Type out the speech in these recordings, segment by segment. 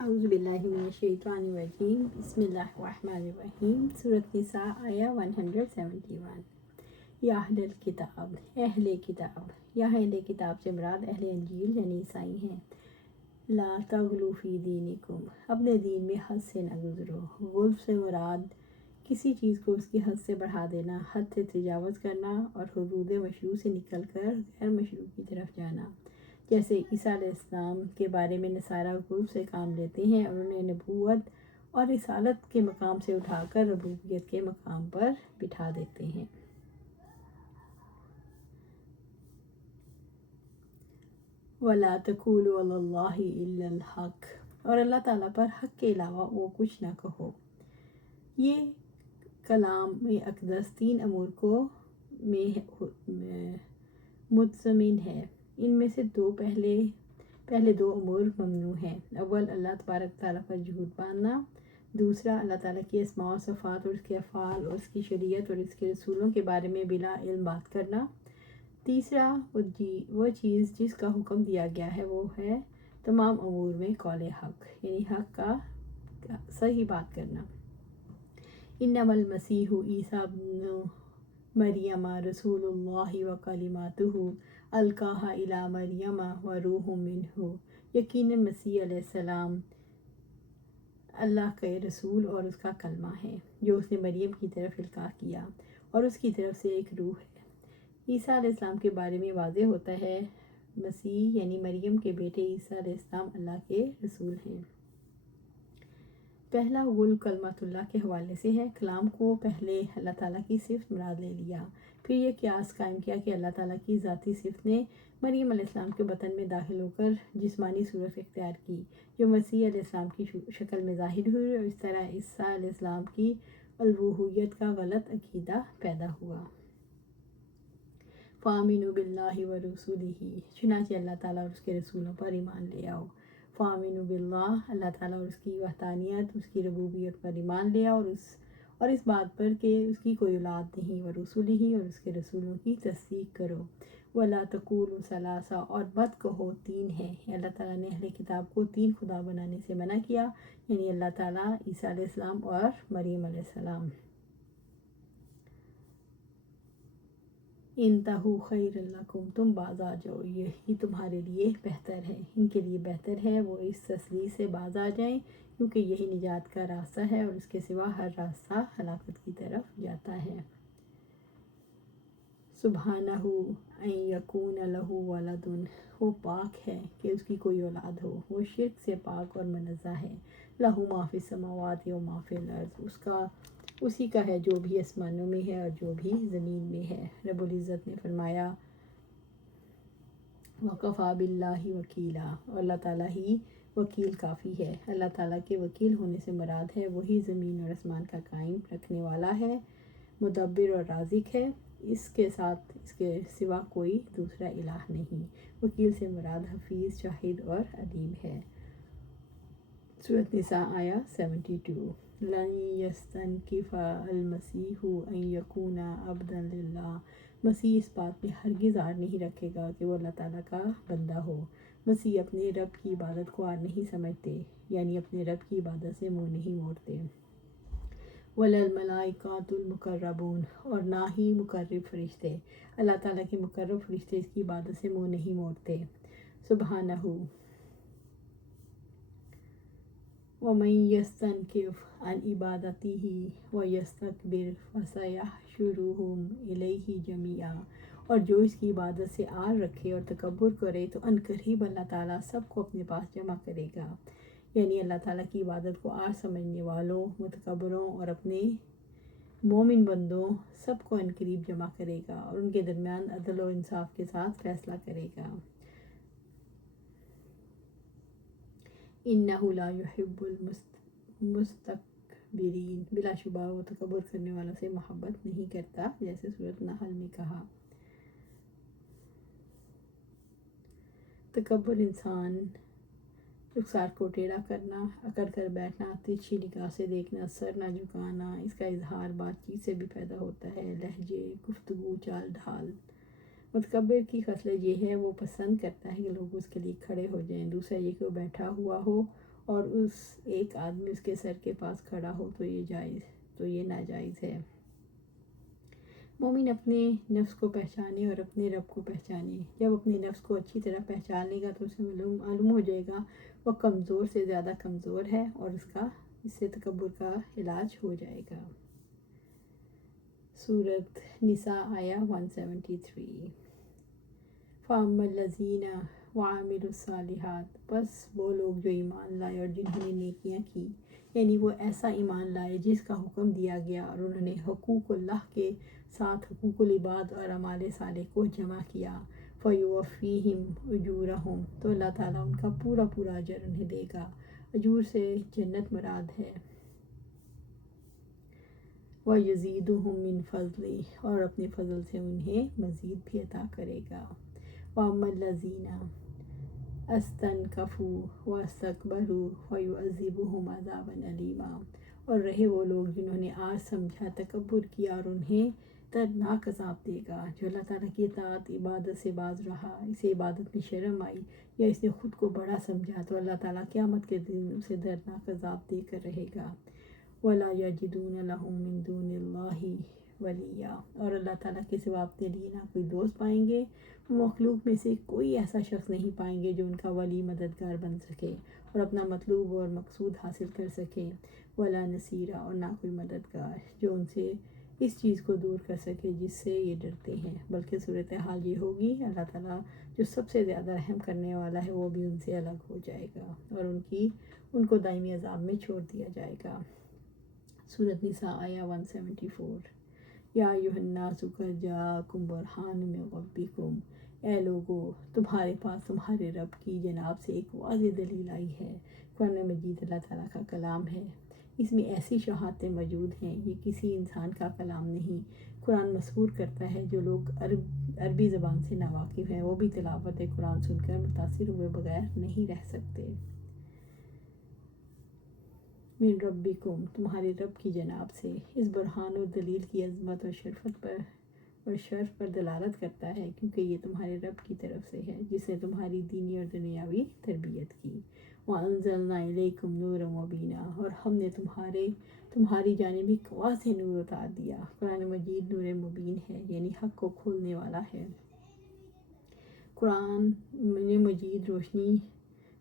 اعوذ باللہ من الشیطان الرجیم بسم اللہ الرحمن الرحیم سورۃ نساء آیا 171 یا اہل الکتاب اہل کتاب یا اہل کتاب سے مراد اہل انجیل یعنی عیسائی ہیں۔ لا تغلوا فی دینکم اپنے دین میں حد سے نہ گزرو۔ غلو سے مراد کسی چیز کو اس کی حد سے بڑھا دینا، حد سے تجاوز کرنا اور حدود مشروع سے نکل کر غیر مشروع کی طرف جانا۔ جیسے عیسیٰ علیہ السلام کے بارے میں نصارہ غلو سے کام لیتے ہیں اور انہیں نبوت اور رسالت کے مقام سے اٹھا کر ربوبیت کے مقام پر بٹھا دیتے ہیں۔ وَلَا تَقُولُوا عَلَى اللَّهِ إِلَّا الْحَقَّ اور اللہ تعالیٰ پر حق کے علاوہ وہ کچھ نہ کہو۔ یہ کلام اقدس تین امور کو متضمن ہے۔ ان میں سے پہلے دو امور ممنوع ہیں۔ اول اللہ تبارک تعالیٰ پر جھوٹ باندھنا، دوسرا اللہ تعالیٰ کی اسماء و صفات اور اس کے افعال اور اس کی شریعت اور اس کے رسولوں کے بارے میں بلا علم بات کرنا، تیسرا وہ چیز جس کا حکم دیا گیا ہے وہ ہے تمام امور میں قول حق یعنی حق کا صحیح بات کرنا۔ انما المسیح عیسیٰ ابن مریم رسول اللہ وکلماتہ القاها الی مریم وروح منہ یقیناً مسیح علیہ السلام اللہ کے رسول اور اس کا کلمہ ہے جو اس نے مریم کی طرف القاء کیا اور اس کی طرف سے ایک روح ہے۔ عیسیٰ علیہ السلام کے بارے میں واضح ہوتا ہے مسیح یعنی مریم کے بیٹے عیسیٰ علیہ السلام اللہ کے رسول ہیں۔ پہلا غلو کلمۃ اللہ کے حوالے سے ہے۔ کلام کو پہلے اللہ تعالیٰ کی صفت مراد لے لیا، پھر یہ قیاس قائم کیا کہ اللہ تعالیٰ کی ذاتی صفت نے مریم علیہ السلام کے بطن میں داخل ہو کر جسمانی صورت اختیار کی جو مسیح علیہ السلام کی شکل میں ظاہر ہوئی، اور اس طرح عیسیٰ علیہ السلام کی الوہیت کا غلط عقیدہ پیدا ہوا۔ فَآمِنُوا بِاللَّهِ وَرُسُلِهِ چنانچہ اللہ تعالیٰ اور اس کے رسولوں پر ایمان لے آؤ۔ فَآمِنُوا بِاللَّهِ اللہ تعالیٰ اور اس کی وحدانیت، اس کی ربوبیت پر ایمان لے آؤ اور اس بات پر کہ اس کی کوئی اولاد نہیں، وَرُسُلِهِ اور اس کے رسولوں کی تصدیق کرو۔ وَلَا تَقُولُوا ثَلَاثَةٌ اور مت کہو تین ہے۔ اللہ تعالیٰ نے اہل کتاب کو تین خدا بنانے سے منع کیا، یعنی اللہ تعالیٰ، عیسیٰ علیہ السلام اور مریم علیہ السلام۔ انتہوا خیر لکم تم باز آ جاؤ، یہی تمہارے لیے بہتر ہے۔ ان کے لیے بہتر ہے وہ اس تسلیث سے باز آ جائیں کیونکہ یہی نجات کا راستہ ہے اور اس کے سوا ہر راستہ ہلاکت کی طرف جاتا ہے۔ سبحانہ ان یکون لہ ولد وہ پاک ہے کہ اس کی کوئی اولاد ہو، وہ شرک سے پاک اور منزہ ہے۔ لہ ما فی السماوات و ما فی الارض اسی کا ہے جو بھی آسمانوں میں ہے اور جو بھی زمین میں ہے۔ رب العزت نے فرمایا وَقَفَىٰ بِاللَّهِ وَكِيلًا اور اللہ تعالیٰ ہی وکیل کافی ہے۔ اللہ تعالیٰ کے وکیل ہونے سے مراد ہے وہی زمین اور آسمان کا قائم رکھنے والا ہے، مدبر اور رازق ہے، اس کے سوا کوئی دوسرا الہ نہیں۔ وکیل سے مراد حفیظ، شاہد اور علیم ہے۔ سورۃ نساء آیا 72 لن یستنکف المسیح ان یکون عبدا للہ مسیح اس بات میں ہرگز عار نہیں رکھے گا کہ وہ اللہ تعالیٰ کا بندہ ہو۔ مسیح اپنے رب کی عبادت کو عار نہیں سمجھتے، یعنی اپنے رب کی عبادت سے منہ نہیں موڑتے۔ وَلَا الْمَلَائِکَةُ الْمُقَرَّبُونَ اور نہ ہی مقرب فرشتے، اللہ تعالیٰ کے مقرب فرشتے اس کی عبادت سے منہ نہیں موڑتے۔ سبحانہ وَمَن يَسْتَنكِفْ عَنْ عِبَادَتِهِ وَيَسْتَكْبِرْ فَسَيَحْشُرُهُمْ إِلَيْهِ جَمِيعًا اور جو اس کی عبادت سے عار رکھے اور تکبر کرے تو عنقریب اللہ تعالیٰ سب کو اپنے پاس جمع کرے گا، یعنی اللہ تعالیٰ کی عبادت کو عار سمجھنے والوں، متکبروں اور اپنے مومن بندوں سب کو عنقریب جمع کرے گا اور ان کے درمیان عدل و انصاف کے ساتھ فیصلہ کرے گا۔ انہ لا یحب المستکبرین بلا شبہ وہ تکبر کرنے والوں سے محبت نہیں کرتا، جیسے سورۃ نحل میں کہا۔ تکبر انسان رخسار کو ٹیڑھا کرنا، اکڑ کر بیٹھنا، ترچھی نگاہ سے دیکھنا، سر نہ جھکانا، اس کا اظہار بات چیت سے بھی پیدا ہوتا ہے، لہجے، گفتگو، چال ڈھال۔ متکبر کی خصلت یہ ہے وہ پسند کرتا ہے کہ لوگ اس کے لیے کھڑے ہو جائیں، دوسرا یہ کہ وہ بیٹھا ہوا ہو اور ایک آدمی اس کے سر کے پاس کھڑا ہو تو یہ ناجائز ہے۔ مومن اپنے نفس کو پہچانے اور اپنے رب کو پہچانے۔ جب اپنے نفس کو اچھی طرح پہچان لے گا تو اسے معلوم ہو جائے گا وہ کمزور سے زیادہ کمزور ہے، اور اس سے تکبر کا علاج ہو جائے گا۔ سورۃ نساء آیہ 173۔ فَأَمَّا الَّذِينَ وَعَمِلُوا الصَّالِحَاتِ، پس وہ لوگ جو ایمان لائے اور جنہوں نے نیکیاں کی، یعنی وہ ایسا ایمان لائے جس کا حکم دیا گیا اور انہوں نے حقوق اللہ کے ساتھ حقوق العباد اور اعمال صالح کو جمع کیا، فَيُوَفِّيهِمْ أُجُورَهُمْ، تو اللہ تعالیٰ ان کا پورا اجر انہیں دے گا۔ اجور سے جنت مراد ہے۔ وَيَزِيدُهُم مِّن فَضْلِهِ، اور اپنے فضل سے انہیں مزید بھی عطا کرے گا۔ وَأَمَّا الَّذِينَ اسْتَنكَفُوا وَاسْتَكْبَرُوا فَيُعَذِّبُهُمْ عَذَابًا أَلِيمًا، اور رہے وہ لوگ جنہوں نے آج سمجھا، تکبر کیا، اور انہیں دردناک عذاب دے گا۔ جو اللہ تعالیٰ کی اطاعت عبادت سے باز رہا، اسے عبادت میں شرم آئی یا اس نے خود کو بڑا سمجھا، تو اللہ تعالیٰ قیامت کے دن اسے دردناک عذاب دے کر رہے گا۔ وَلَا يَجِدُونَ لَهُم مِّن دُونِ اللَّهِ وَلِيًّا، اور اللہ تعالیٰ کے سوا اپنے لیے نہ کوئی دوست پائیں گے۔ وہ مخلوق میں سے کوئی ایسا شخص نہیں پائیں گے جو ان کا ولی مددگار بن سکے اور اپنا مطلوب اور مقصود حاصل کر سکے۔ وَلَا نَصِيرًا، اور نہ کوئی مددگار جو ان سے اس چیز کو دور کر سکے جس سے یہ ڈرتے ہیں، بلکہ صورتحال یہ ہوگی اللہ تعالیٰ جو سب سے زیادہ رحم کرنے والا ہے وہ بھی ان سے الگ ہو جائے گا اور ان کو دائمی عذاب میں چھوڑ دیا جائے گا۔ سورۃ نساء آیہ 174۔ یا ایھا الناس قد جاءکم برہان من ربکم، اے لوگو تمہارے پاس تمہارے رب کی جناب سے ایک واضح دلیل آئی ہے۔ قرآن مجید اللہ تعالیٰ کا کلام ہے، اس میں ایسی شہادتیں موجود ہیں، یہ کسی انسان کا کلام نہیں۔ قرآن مسحور کرتا ہے، جو لوگ عربی زبان سے ناواقف ہیں وہ بھی تلاوت قرآن سن کر متاثر ہوئے بغیر نہیں رہ سکتے۔ من ربکم، تمہارے رب کی جناب سے، اس برہان اور دلیل کی عظمت اور شرف پر دلالت کرتا ہے، کیونکہ یہ تمہارے رب کی طرف سے ہے جس نے تمہاری دینی اور دنیاوی تربیت کی۔ وَأَنزَلْنَا إِلَيْكُمْ نُورًا مُبِينًا، اور ہم نے تمہاری جانب ایک واضح نور اتار دیا۔ قرآن مجید نور مبین ہے، یعنی حق کو کھولنے والا ہے۔ قرآن مجید روشنی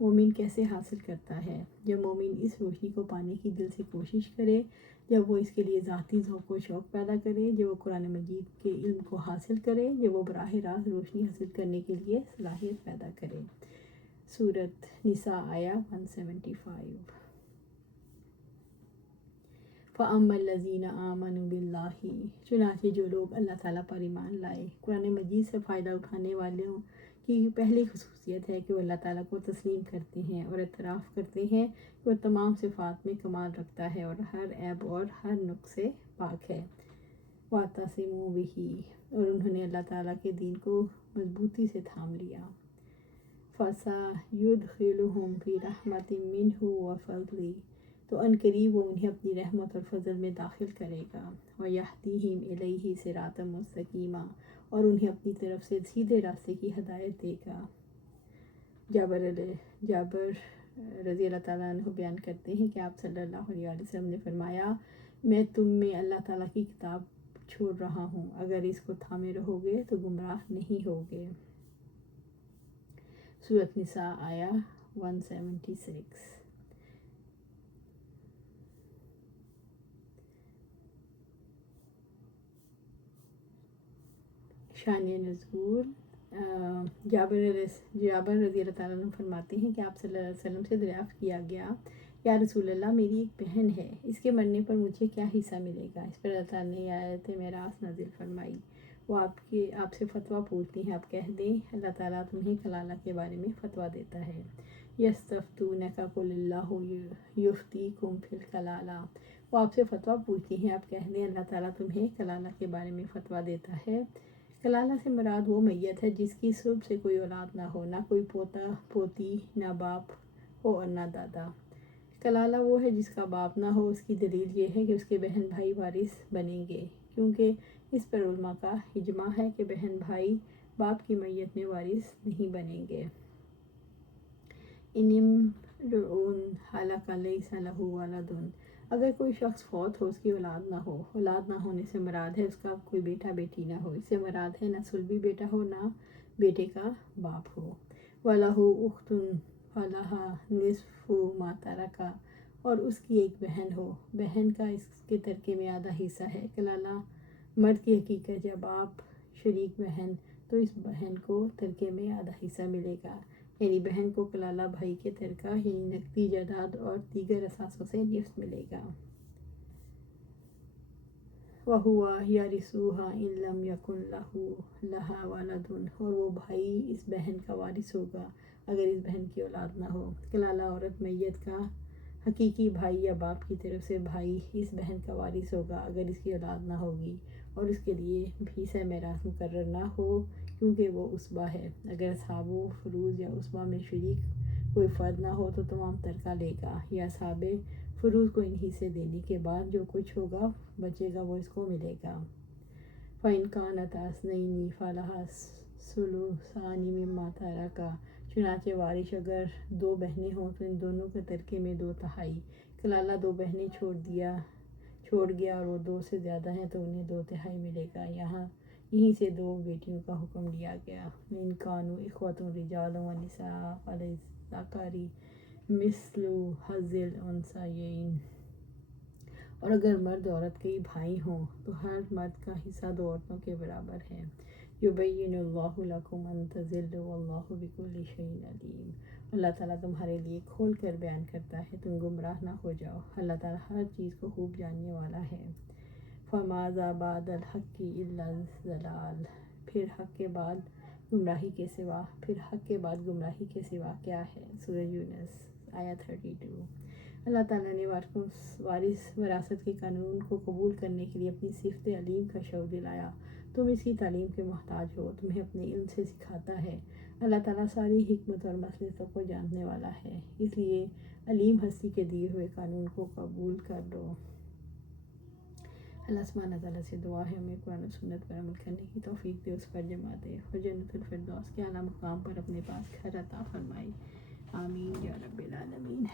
مومن کیسے حاصل کرتا ہے؟ جب مومن اس روشنی کو پانے کی دل سے کوشش کرے، جب وہ اس کے لیے ذاتی ذوق و شوق پیدا کرے، جب وہ قرآن مجید کے علم کو حاصل کرے، جب وہ براہ راست روشنی حاصل کرنے کے لیے صلاحیت پیدا کرے۔ سورۃ نساء آیہ 175۔ فَأَمَّا الَّذِينَ آمَنُوا بِاللَّهِ، چنانچہ جو لوگ اللہ تعالیٰ پر ایمان لائے۔ قرآن مجید سے فائدہ اٹھانے والوں کی پہلی خصوصیت ہے کہ وہ اللہ تعالیٰ کو تسلیم کرتے ہیں اور اعتراف کرتے ہیں کہ وہ تمام صفات میں کمال رکھتا ہے اور ہر عیب اور ہر نقص سے پاک ہے۔ وَاعْتَصِمُوا بِهِ، اور انہوں نے اللہ تعالیٰ کے دین کو مضبوطی سے تھام لیا۔ فَسَيُدْخِلُهُمْ فِي رَحْمَةٍ مِّنْهُ وَفَضْلٍ، تو عنقریب وہ انہیں اپنی رحمت اور فضل میں داخل کرے گا۔ وَيَهْدِيهِمْ إِلَيْهِ صِرَاطًا مُسْتَقِيمًا، اور انہیں اپنی طرف سے سیدھے راستے کی ہدایت دے گا۔ جابر رضی اللہ تعالیٰ عنہ بیان کرتے ہیں کہ آپ صلی اللہ علیہ وسلم نے فرمایا، میں تم میں اللہ تعالیٰ کی کتاب چھوڑ رہا ہوں، اگر اس کو تھامے رہو گے تو گمراہ نہیں ہوگے۔ سورۃ نساء آیہ 176۔ شان نزول، جابر رضی اللہ تعالیٰ عنہ فرماتے ہیں کہ آپ صلی اللہ علیہ وسلم سے دریافت کیا گیا، یا رسول اللہ میری ایک بہن ہے، اس کے مرنے پر مجھے کیا حصہ ملے گا؟ اس پر اللہ تعالیٰ نے آیت میراث نازل فرمائی۔ وہ آپ سے فتویٰ پوچھتی ہیں، آپ کہہ دیں اللہ تعالیٰ تمہیں کلالہ کے بارے میں فتویٰ دیتا ہے۔ یستفتونک قل اللہ یفتیکم فی الکلالہ، وہ آپ سے فتویٰ پوچھتی ہیں، آپ کہہ دیں اللہ تعالیٰ تمہیں کلالہ کے بارے میں فتویٰ دیتا ہے۔ کلالہ سے مراد وہ میت ہے جس کی صلب سے کوئی اولاد نہ ہو، نہ کوئی پوتا پوتی، نہ باپ ہو اور نہ دادا۔ کلالہ وہ ہے جس کا باپ نہ ہو، اس کی دلیل یہ ہے کہ اس کے بہن بھائی وارث بنیں گے، کیونکہ اس پر علماء کا اجماع ہے کہ بہن بھائی باپ کی میت میں وارث نہیں بنیں گے۔ رجل ہلک لیس لہ ولد، اگر کوئی شخص فوت ہو اس کی اولاد نہ ہو، اولاد نہ ہونے سے مراد ہے اس کا کوئی بیٹا بیٹی نہ ہو، اس سے مراد ہے نہ صلبی بیٹا ہو نہ بیٹے کا باپ ہو۔ وَلَهُ أُخْتٌ فَلَهَا نِصْفُ مَا تَرَكَ، اور اس کی ایک بہن ہو، بہن کا اس کے ترکے میں آدھا حصہ ہے۔ کلالہ مرد کی حقیقت جب آپ شریک بہن تو اس بہن کو ترکے میں آدھا حصہ ملے گا، یعنی بہن کو کلالہ بھائی کے ترکہ یعنی نقدی جائیداد اور دیگر اثاثوں سے نصف ملے گا۔ وَهُوَ يَرِثُهَا إِن لَّمْ يَكُن لَّهَا وَلَدٌ، اور وہ بھائی اس بہن کا وارث ہوگا اگر اس بہن کی اولاد نہ ہو۔ کلالہ عورت میت کا حقیقی بھائی یا باپ کی طرف سے بھائی اس بہن کا وارث ہوگا اگر اس کی اولاد نہ ہوگی اور اس کے لیے حصہ میراث مقرر نہ ہو کیونکہ وہ عصبہ ہے۔ اگر اصحاب فروض یا عصبہ میں شریک کوئی فرد نہ ہو تو تمام ترکہ لے گا، یا اصحاب فروض کو ان حصے دینے کے بعد جو کچھ ہوگا بچے گا وہ اس کو ملے گا۔ فَإِنْ كَانَتَا اثْنَيْنِ فَلَهَا الثُّلُثَانِ مِمَّا تَرَكَ، چنانچہ وارث اگر دو بہنیں ہوں تو ان دونوں کے ترکے میں 2/3۔ کلالہ دو بہنیں چھوڑ گیا اور وہ 2 سے زیادہ ہیں تو انہیں 2/3 ملے گا۔ یہیں سے 2 بیٹیوں کا حکم لیا گیا۔ وَإِنْ كَانُوا إِخْوَةً رِجَالٌ وَنِسَاءٌ فَلِلذَّكَرِ مِثْلُ حَظِّ الْأُنثَيَيْنِ، اور اگر مرد عورت کئی بھائی ہوں تو ہر مرد کا حصہ 2 عورتوں کے برابر ہے۔ یبین اللہ لکم ان تضلوا واللہ بکل شیء علیم، اللہ تعالیٰ تمہارے لیے کھول کر بیان کرتا ہے تم گمراہ نہ ہو جاؤ، اللہ تعالیٰ ہر چیز کو خوب جاننے والا ہے۔ فماذا بعد الحق الا الضلال، پھر حق کے بعد گمراہی کے سوا کیا ہے؟ سورہ یونس آیت 32۔ اللہ تعالیٰ نے وراثت کے قانون کو قبول کرنے کے لیے اپنی صفت علیم کا شعور دلایا۔ تم اس کی تعلیم کے محتاج ہو، تمہیں اپنے علم سے سکھاتا ہے۔ اللہ تعالیٰ ساری حکمت اور مصلحتوں کو جاننے والا ہے، اس لیے علیم ہستی کے دیے ہوئے قانون کو قبول کر لو۔ اللہ سبحانہ تعالیٰ سے دعا ہے ہمیں قرآن و سنت پر عمل کرنے کی توفیق دے، اس پر جما دے اور جنت الفردوس کے اعلیٰ مقام پر اپنے پاس گھر عطا فرمائے۔ آمین یا رب العالمین۔